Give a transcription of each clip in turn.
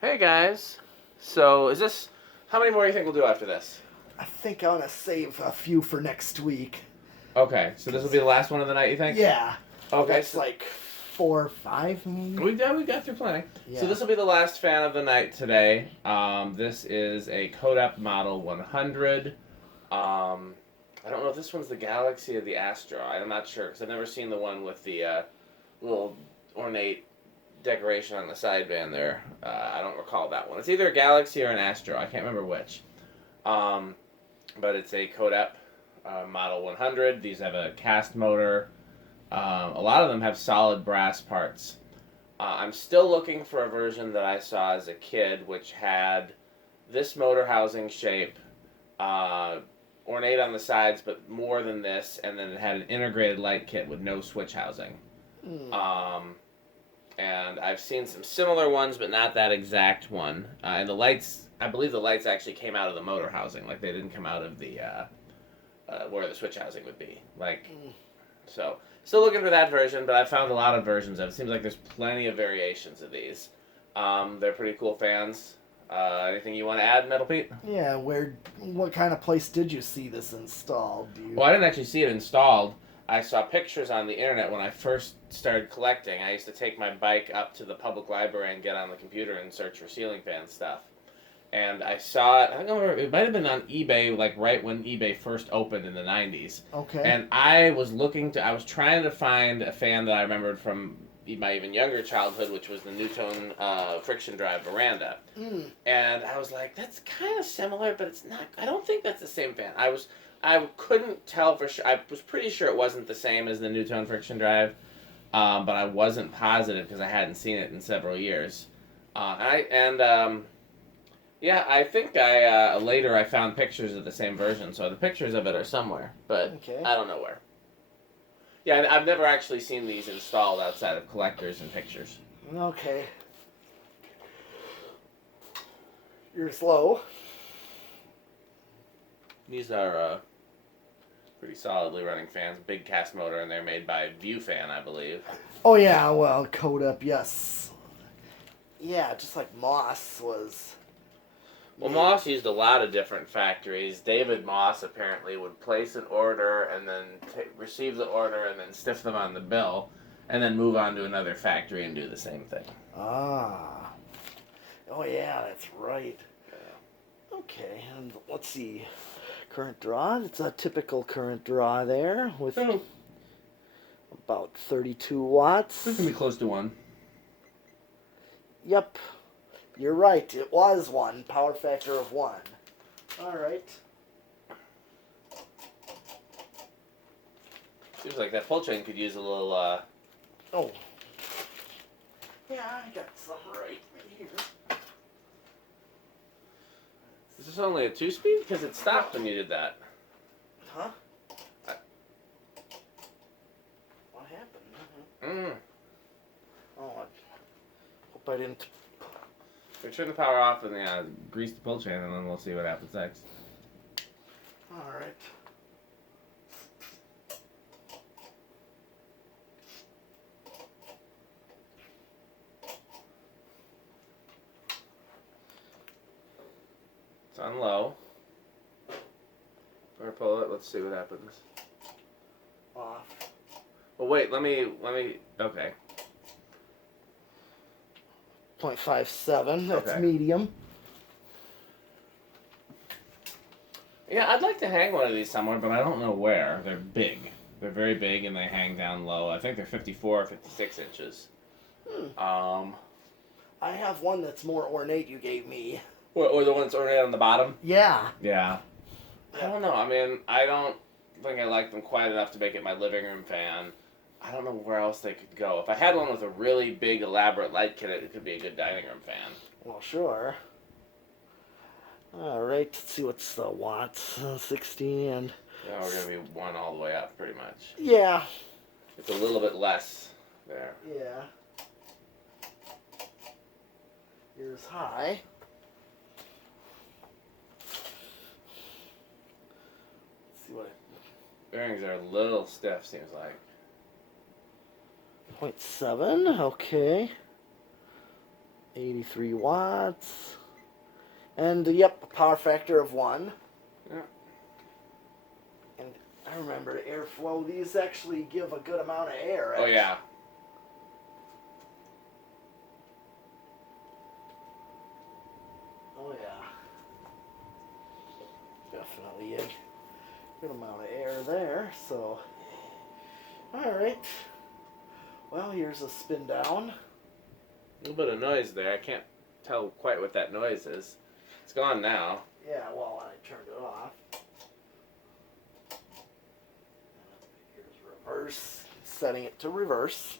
Hey guys. So is this? How many more do you think we'll do after this? I think I'm gonna save a few for next week. Okay, so this will be the last one of the night, you think? Yeah. Okay. That's like 4 or 5, maybe. We got through plenty. Yeah. So this will be the last fan of the night today. This is a Codep Model 100. I don't know if this one's the Galaxy or the Astro. I'm not sure because I've never seen the one with the little ornate decoration on the sideband there. I don't recall that one. It's either a Galaxy or an Astro. I can't remember which. But it's a Codep Model 100. These have a cast motor. A lot of them have solid brass parts. I'm still looking for a version that I saw as a kid, which had this motor housing shape, ornate on the sides, but more than this, and then it had an integrated light kit with no switch housing. And I've seen some similar ones, but not that exact one. And the lights, I believe the lights actually came out of the motor housing, like they didn't come out of the where the switch housing would be. So still looking for that version, but I found a lot of versions of it. It seems like there's plenty of variations of these. They're pretty cool fans. Anything you want to add, Metal Pete? Yeah, what kind of place did you see this installed? Well, I didn't actually see it installed. I saw pictures on the internet when I first started collecting. I used to take my bike up to the public library and get on the computer and search for ceiling fan stuff. And I saw it, I don't remember, it might have been on eBay, like right when eBay first opened in the 90s. Okay. And I was trying to find a fan that I remembered from my even younger childhood, which was the Newton friction drive veranda. And I was like, that's kind of similar, but it's not, I don't think that's the same fan. I couldn't tell for sure. I was pretty sure it wasn't the same as the Newton friction drive, but I wasn't positive because I hadn't seen it in several years. Yeah, I think later I found pictures of the same version, so the pictures of it are somewhere, but Okay. I don't know where. Yeah, I've never actually seen these installed outside of collectors and pictures. Okay. You're slow. These are pretty solidly running fans. Big cast motor, and they're made by Viewfan, I believe. Oh yeah, well, Codep, yes. Yeah, just like Moss was. Well, Moss used a lot of different factories. David Moss apparently would place an order and then receive the order and then stiff them on the bill and then move on to another factory and do the same thing. Ah. Oh yeah, that's right. Yeah. Okay, and let's see. Current draw. It's a typical current draw there with about 32 watts. This can be close to 1. Yep. You're right. It was 1. Power factor of 1. All right. Seems like that pull chain could use a little, Oh. Yeah, I got some right here. Is this only a 2-speed? Because it stopped when you did that. Huh? What happened? Oh, I hope I didn't. We turn the power off and grease the pull chain, and then we'll see what happens next. All right. It's on low. Or pull it. Let's see what happens. Off. Well, wait. Let me. Okay. 0.57. That's Okay. medium. Yeah, I'd like to hang one of these somewhere, but I don't know where. They're big. They're very big, and they hang down low. I think they're 54 or 56 inches. I have one that's more ornate you gave me. Or the one that's ornate on the bottom? Yeah. Yeah. I don't know. I mean, I don't think I like them quite enough to make it my living room fan. I don't know where else they could go. If I had one with a really big, elaborate light kit, it could be a good dining room fan. Well, sure. All right. Let's see what's the watts. 60 and. Yeah, we're going to be 1 all the way up, pretty much. Yeah. It's a little bit less there. Yeah. Here's high. Let's see what it. Bearings are a little stiff, seems like. 0.7, okay. 83 watts. And, yep, a power factor of 1. Yeah. And I remember airflow. These actually give a good amount of air. Oh, yeah. Oh, yeah. Definitely a good amount of air there, so. Alright. Well, here's a spin down. A little bit of noise there. I can't tell quite what that noise is. It's gone now. Yeah, well, I turned it off. Here's reverse. Setting it to reverse.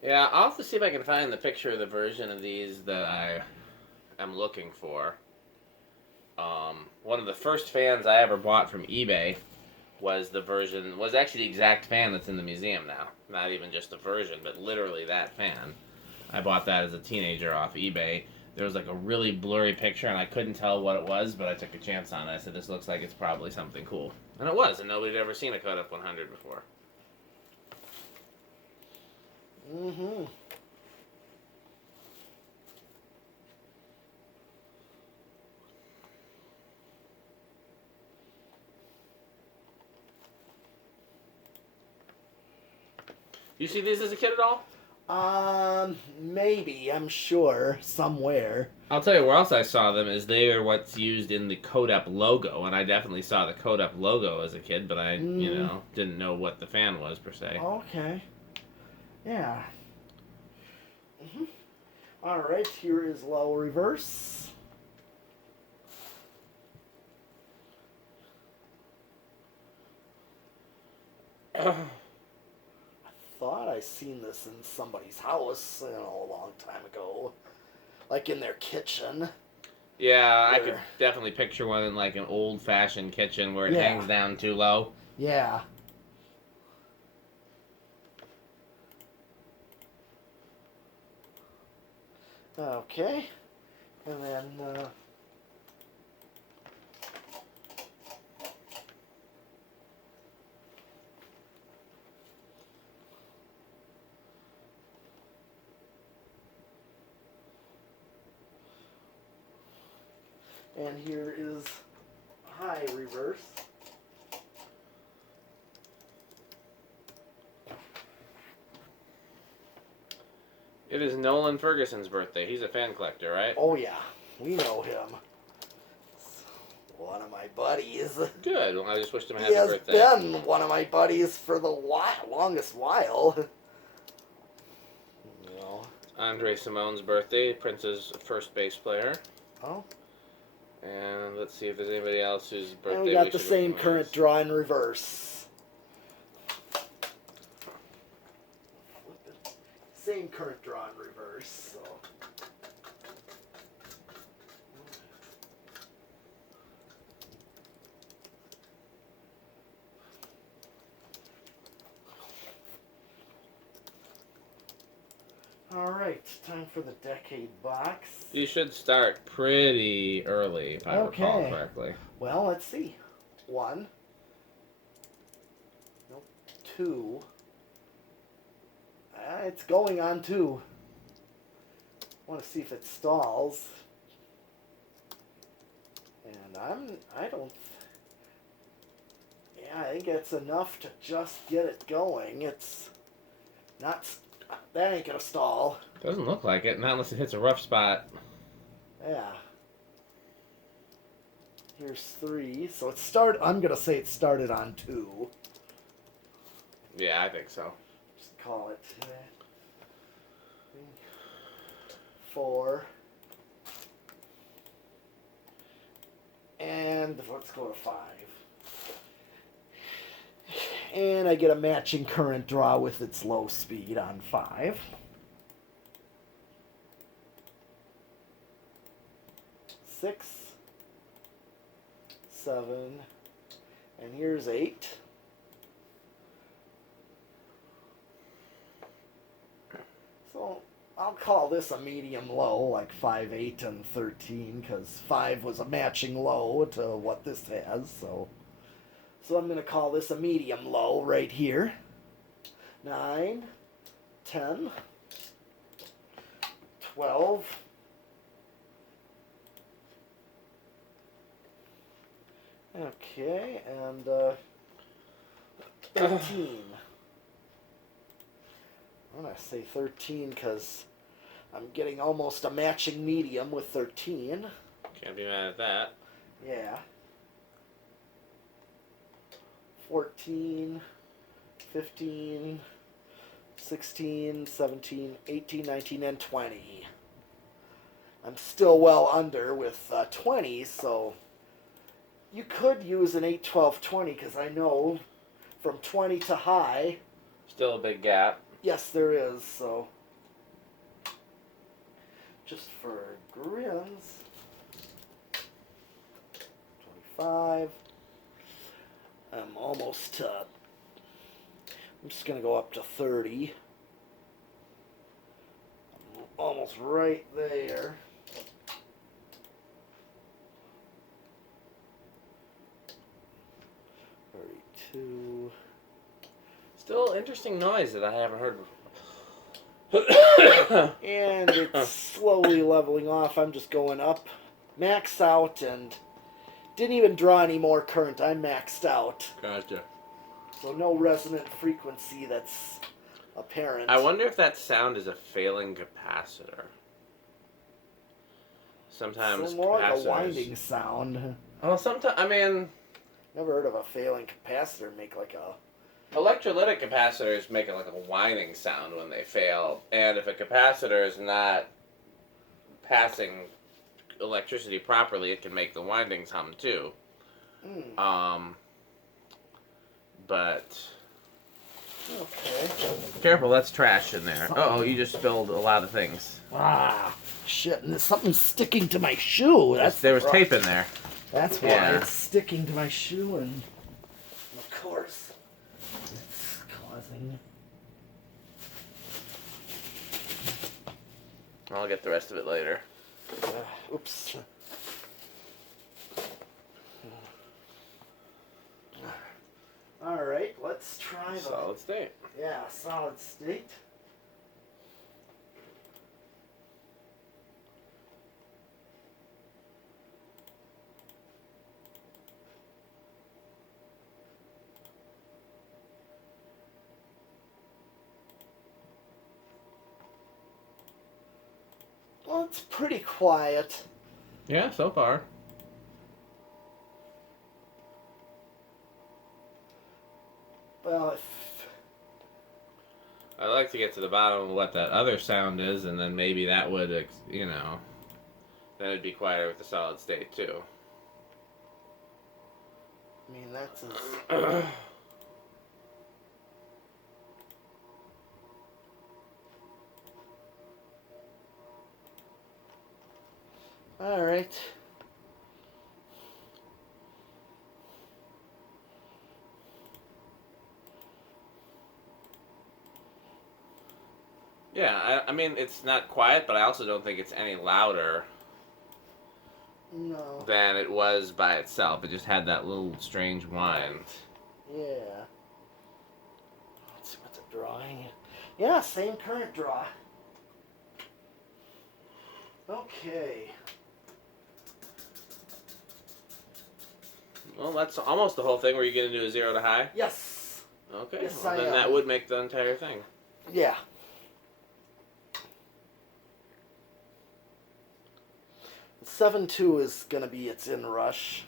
Yeah, I'll have to see if I can find the picture of the version of these that I am looking for. One of the first fans I ever bought from eBay was actually the exact fan that's in the museum now. Not even just the version, but literally that fan. I bought that as a teenager off eBay. There was like a really blurry picture and I couldn't tell what it was, but I took a chance on it. I said, this looks like it's probably something cool. And it was, and nobody had ever seen a Codep 100 before. Mm-hmm. You see these as a kid at all? Maybe, I'm sure, somewhere. I'll tell you where else I saw them is they are what's used in the Codep logo, and I definitely saw the Codep logo as a kid, but I, didn't know what the fan was per se. Okay. Yeah. Mm-hmm. Alright, here is low reverse. I thought I seen this in somebody's house, a long time ago. Like in their kitchen. Yeah, I could definitely picture one in like an old-fashioned kitchen where it hangs down too low. Yeah. Okay. And then, and here is high reverse. It is Nolan Ferguson's birthday. He's a fan collector, right? Oh yeah, we know him. One of my buddies. Good. Well, I just wished him a He happy has birthday. been one of my buddies for the longest while. Andre Simone's birthday, Prince's first bass player. Oh. And let's see if there's anybody else whose birthday And we got the should same recognize. current draw in reverse. Same current draw in reverse. So. Alright, time for the decade box. You should start pretty early, if I recall correctly. Well, let's see. 1. Nope. 2. It's going on 2. Want to see if it stalls. And I think it's enough to just get it going. It's not... That ain't gonna stall. Doesn't look like it, not unless it hits a rough spot. Yeah. Here's 3. So I'm gonna say it started on 2. Yeah, I think so. Just call it 4. And let's go to 5. And I get a matching current draw with its low speed on 5. 6. 7. And here's 8. So I'll call this a medium low, like 5, 8, and 13, because 5 was a matching low to what this has. So I'm going to call this a medium low right here. 9, 10, 12, 13. I'm going to say 13 because I'm getting almost a matching medium with 13. Can't be mad at that. Yeah. 14, 15, 16, 17, 18, 19, and 20. I'm still well under with 20, so you could use an 8, 12, 20 because I know from 20 to high. Still a big gap. Yes, there is, so just for grins, 25. I'm almost to, I'm just going to go up to 30. I'm almost right there. 32. Still interesting noise that I haven't heard before. And it's slowly leveling off. I'm just going up. Max out and didn't even draw any more current. I'm maxed out. Gotcha. So no resonant frequency that's apparent. I wonder if that sound is a failing capacitor. Sometimes so more like capacitors... a winding sound. Well, sometimes, I mean... Never heard of a failing capacitor make like a... Electrolytic capacitors make like a whining sound when they fail, and if a capacitor is not passing electricity properly, it can make the windings hum too. But okay. Careful, that's trash in there. Uh-oh, you just spilled a lot of things. Ah, shit! And there's something sticking to my shoe. There was tape in there. That's why it's sticking to my shoe, and of course. It's causing. I'll get the rest of it later. Oops. Alright, let's try the... Solid state. Yeah, solid state. Well, it's pretty quiet. Yeah, so far. Well, I'd like to get to the bottom of what that other sound is, and then maybe that would, you know, then it'd be quieter with the solid state too. I mean, that's as... Alright. Yeah, I mean, it's not quiet, but I also don't think it's any louder No. than it was by itself. It just had that little strange whine. Yeah. Let's see what the drawing... Yeah, same current draw. Okay. Well, that's almost the whole thing. Were you going to do a 0 to high? Yes. Okay, Yes, well, I then am. that would make the entire thing. Yeah. The 7.2 is going to be its inrush.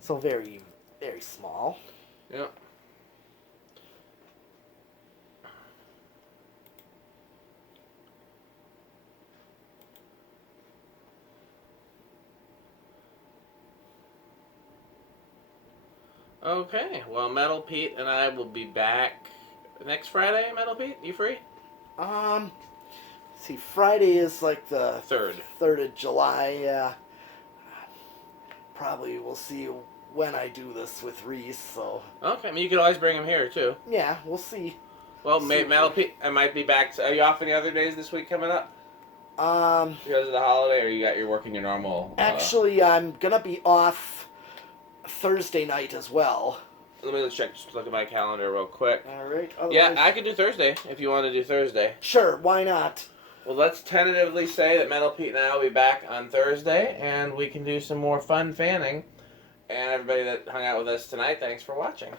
So very, very small. Yep. Okay, well, Metal Pete and I will be back next Friday. Metal Pete, you free? See, Friday is like the 3rd of July. Yeah. Probably we'll see when I do this with Reese. So. Okay, I mean, you could always bring him here too. Yeah, we'll see. Well, Metal Pete, I might be back. Are you off any other days this week coming up? Because of the holiday, or you're working your normal? Actually, I'm gonna be off Thursday night as well. Let me just look at my calendar real quick. All right. Yeah, I could do Thursday if you want to do Thursday. Sure, why not? Well, let's tentatively say that Metal Pete and I will be back on Thursday, and we can do some more fun fanning. And everybody that hung out with us tonight, thanks for watching.